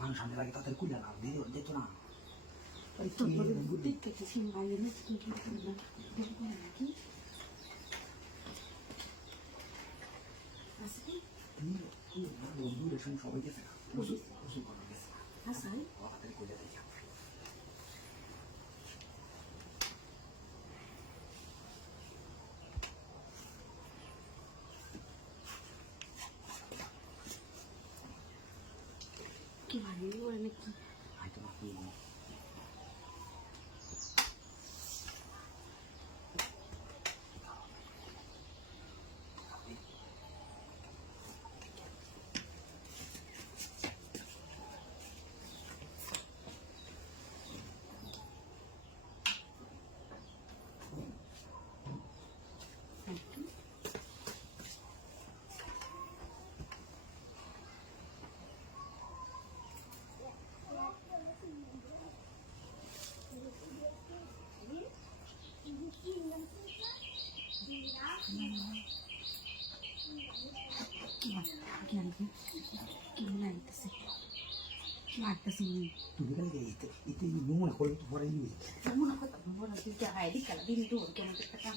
মানুষ আনতে লাগে তাদের কুইলা লাভ দিয়ে যেত না সবাই গেছে কুইলা দেখে কি ভালো করে নাকি হয়তো না কি তুমি কেন এতে মনে করলে তো পরে নিয়ে মনে করতে মনে হচ্ছে যে হাই দিক কালা দিন দূর কেন একটা কাম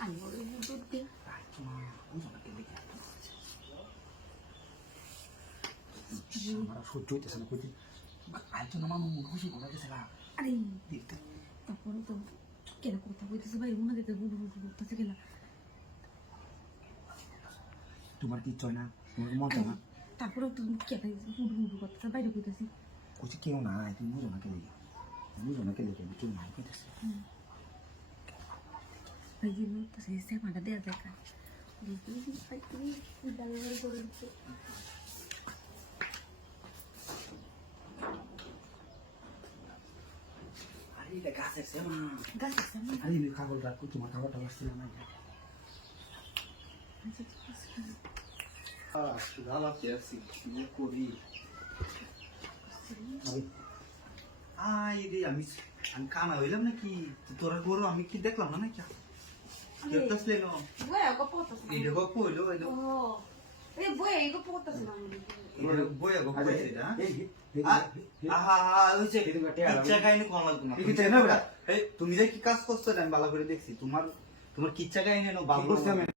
আমি ওর দুধ দিই আমার সহ্য হইতেছে না কইতে আরেকজন আমার খুশি করে গেছে না আরে তারপরে তো কেন কথা বলতেছে ভাই মনে দেখতে গুড় গুড় করতেছে কেন তোমার কি ইচ্ছা না তোমার মন না তারপরেও তুমি কেন গুড় গুড় করতেছে বাইরে কইতেছি কইছি কেউ না তুমি বুঝো না কেলে কেউ নাই কইতেছে ভাই যে লোক তো সেই সেমাটা দেয়া দেখা ভাই তুমি দাঁড়িয়ে করে দিচ্ছে আরে গাছের সেমা গাছের সেমা আরে খাবার রাখো তোমার খাবারটা আসছিল না সুধালা পেয়েছি কি করি আমি কানা হইলাম নাকি তোরা গরু আমি কি দেখলাম না নাকি গপ্প হইলো তুমি যে কি কাজ করছো আমি ভালো করে দেখছি তোমার কিচ্ছা কাহিনী